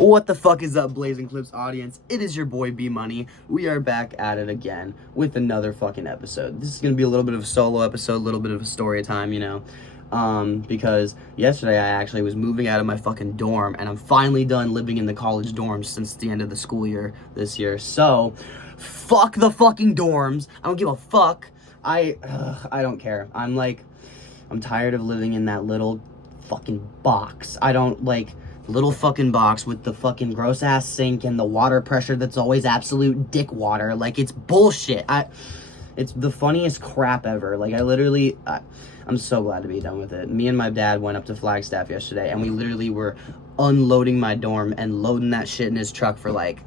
What the fuck is up, BlazinClipzzz audience? It is your boy B Money. We are back at it again with another fucking episode. This is gonna be a little bit of a solo episode, a little bit of a story time, you know. Because yesterday I actually was moving out of my fucking dorm, and I'm finally done living in the college dorms since the end of the school year this year. So, fuck the fucking dorms. I don't give a fuck. I don't care. I'm tired of living in that little fucking box. I don't like little fucking box with the fucking gross ass sink and the water pressure that's always absolute dick water. Like, it's bullshit. It's the funniest crap ever. Like, I'm so glad to be done with it. Me and my dad went up to Flagstaff yesterday, and we literally were unloading my dorm and loading that shit in his truck for like,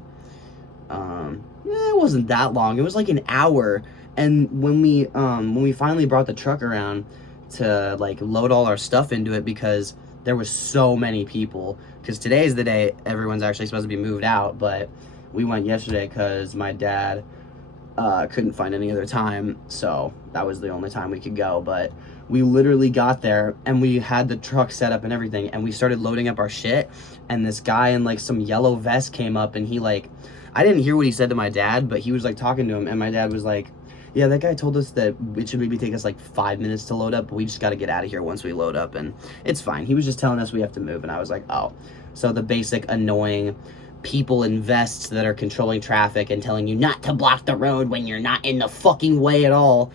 it wasn't that long. It was like an hour. And when we finally brought the truck around to like load all our stuff into it, because there was so many people, because today is the day everyone's actually supposed to be moved out, but we went yesterday because my dad couldn't find any other time, so that was the only time we could go. But we literally got there and we had the truck set up and everything, and we started loading up our shit, and this guy in like some yellow vest came up, and he like, I didn't hear what he said to my dad, but he was like talking to him, and my dad was like, yeah, that guy told us that it should maybe take us like 5 minutes to load up, but we just got to get out of here once we load up, and it's fine. He was just telling us we have to move, and I was like, oh. So the basic annoying people in vests that are controlling traffic and telling you not to block the road when you're not in the fucking way at all.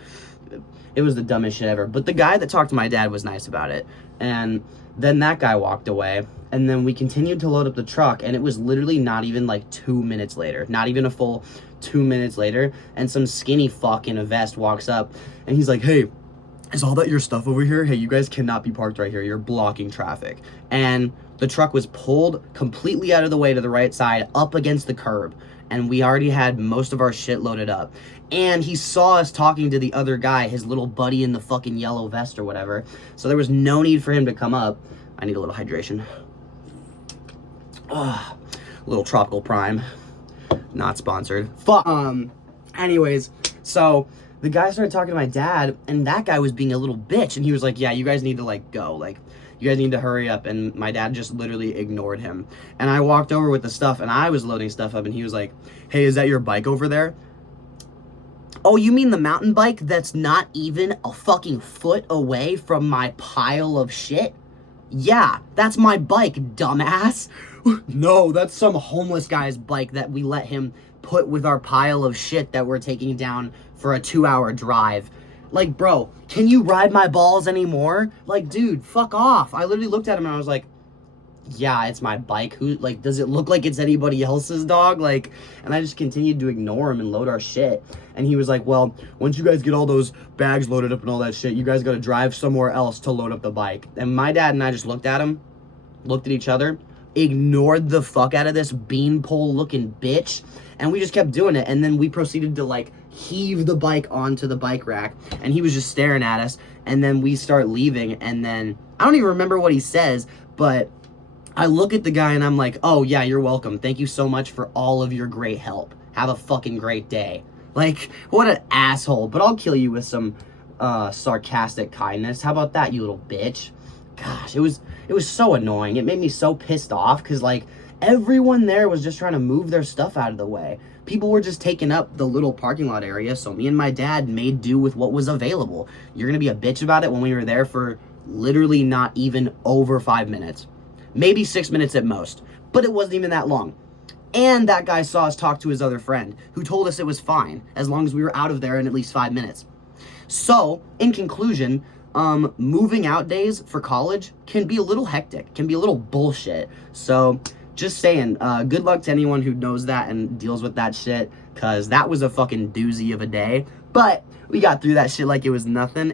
It was the dumbest shit ever. But the guy that talked to my dad was nice about it. And then that guy walked away, and then we continued to load up the truck, and it was literally not even like 2 minutes later, not even a full 2 minutes later, and some skinny fuck in a vest walks up, and he's like, hey, is all that your stuff over here? Hey, you guys cannot be parked right here. You're blocking traffic. And the truck was pulled completely out of the way to the right side, up against the curb, and we already had most of our shit loaded up. And he saw us talking to the other guy, his little buddy in the fucking yellow vest or whatever, so there was no need for him to come up. I need a little hydration. A little Tropical Prime. Not sponsored. Fuck. Anyways, so the guy started talking to my dad, and that guy was being a little bitch, and he was like, yeah, you guys need to like go, like, you guys need to hurry up. And my dad just literally ignored him. And I walked over with the stuff, and I was loading stuff up, and he was like, hey, is that your bike over there? Oh, you mean the mountain bike that's not even a fucking foot away from my pile of shit? Yeah, that's my bike, dumbass. No, that's some homeless guy's bike that we let him put with our pile of shit that we're taking down for a 2-hour drive. Like, bro, can you ride my balls anymore? Like, dude, fuck off. I literally looked at him and I was like, yeah, it's my bike. Who, like, does it look like it's anybody else's, dog? Like, and I just continued to ignore him and load our shit. And he was like, well, once you guys get all those bags loaded up and all that shit, you guys gotta drive somewhere else to load up the bike. And my dad and I just looked at him, looked at each other, ignored the fuck out of this beanpole looking bitch, and we just kept doing it. And then we proceeded to like heave the bike onto the bike rack, and he was just staring at us. And then we start leaving, and then I don't even remember what he says, but I look at the guy and I'm like, oh yeah, you're welcome. Thank you so much for all of your great help. Have a fucking great day. Like, what an asshole. But I'll kill you with some sarcastic kindness. How about that, you little bitch? Gosh, it was so annoying. It made me so pissed off, because like everyone there was just trying to move their stuff out of the way. People were just taking up the little parking lot area, so me and my dad made do with what was available. You're gonna be a bitch about it when we were there for literally not even over 5 minutes. Maybe 6 minutes at most, but it wasn't even that long. And that guy saw us talk to his other friend, who told us it was fine, as long as we were out of there in at least 5 minutes. So, in conclusion, moving out days for college can be a little hectic, can be a little bullshit. So, just saying, good luck to anyone who knows that and deals with that shit, because that was a fucking doozy of a day. But we got through that shit like it was nothing.